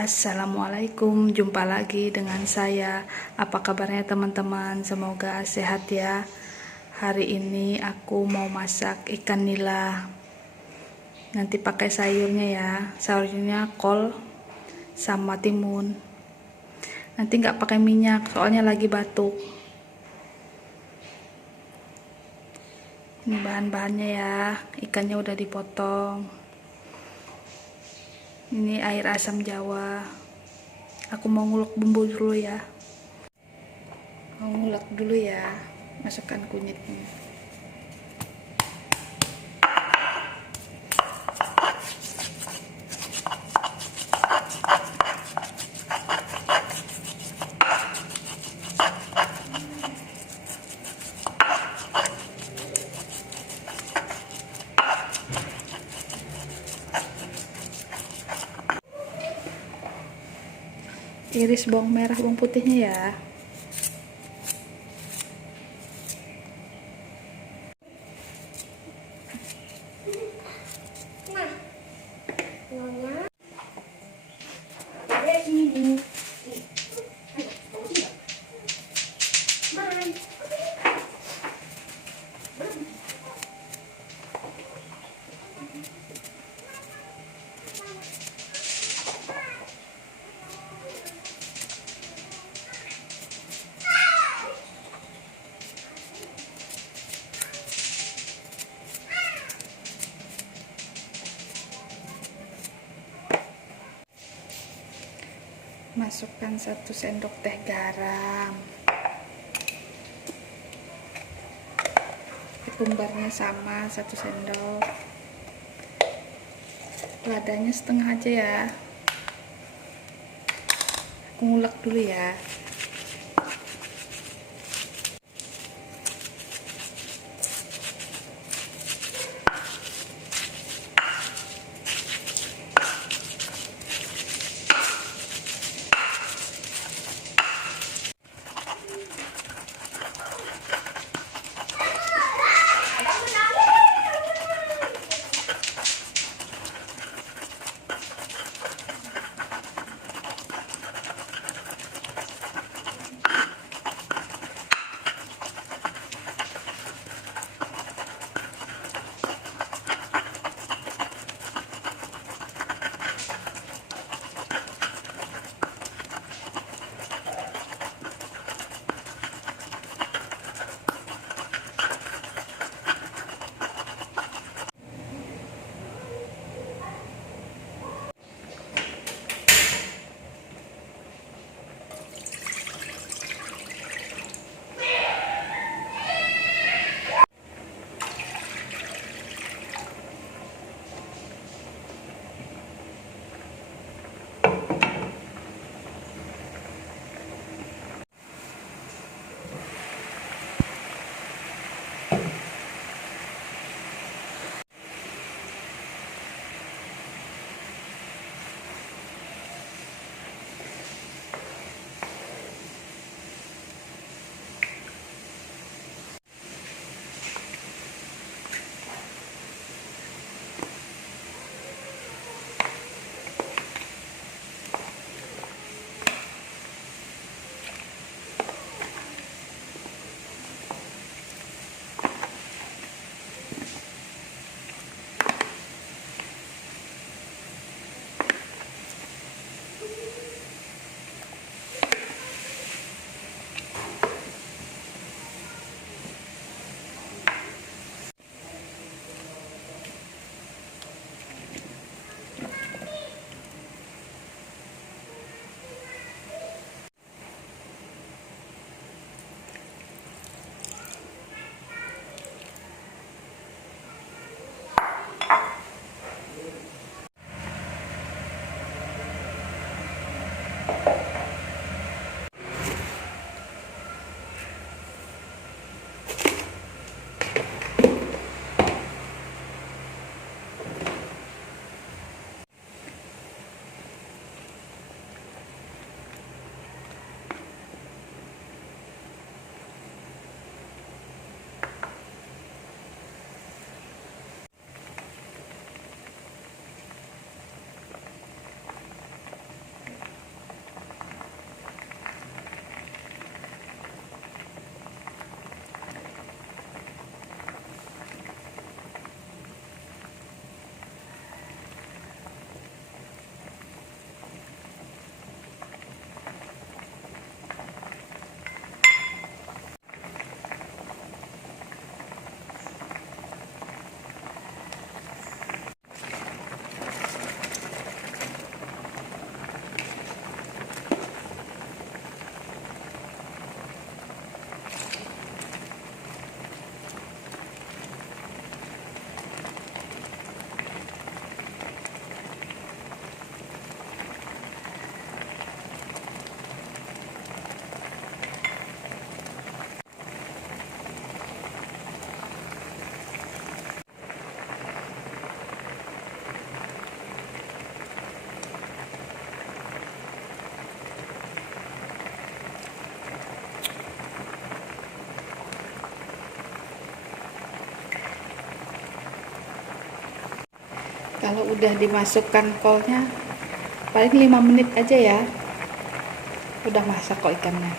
Assalamualaikum, jumpa lagi dengan saya. Apa kabarnya teman-teman? Semoga sehat ya. Hari ini aku mau masak ikan nila. Nanti pakai sayurnya ya. Sayurnya kol sama timun. Nanti nggak pakai minyak, soalnya lagi batuk. Ini bahan-bahannya ya. Ikannya udah dipotong. Ini air asam jawa. Aku mau ngulek bumbu dulu ya. Mau ngulek dulu ya. Masukkan kunyitnya. Iris bawang merah, bawang putihnya ya. Masukkan 1 sendok teh garam. Ketumbarnya sama 1 sendok. Ladanya setengah aja ya. Aku ngulek dulu ya. Kalau udah dimasukkan kolnya paling 5 menit aja ya, udah masak kok ikannya.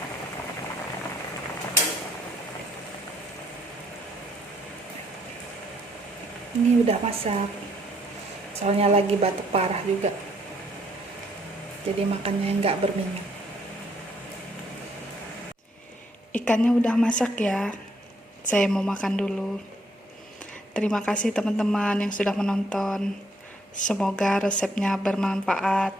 Ini udah masak, soalnya lagi batuk parah juga, jadi makannya nggak berminyak. Ikannya udah masak ya, saya mau makan dulu. Terima kasih teman-teman yang sudah menonton. Semoga resepnya bermanfaat.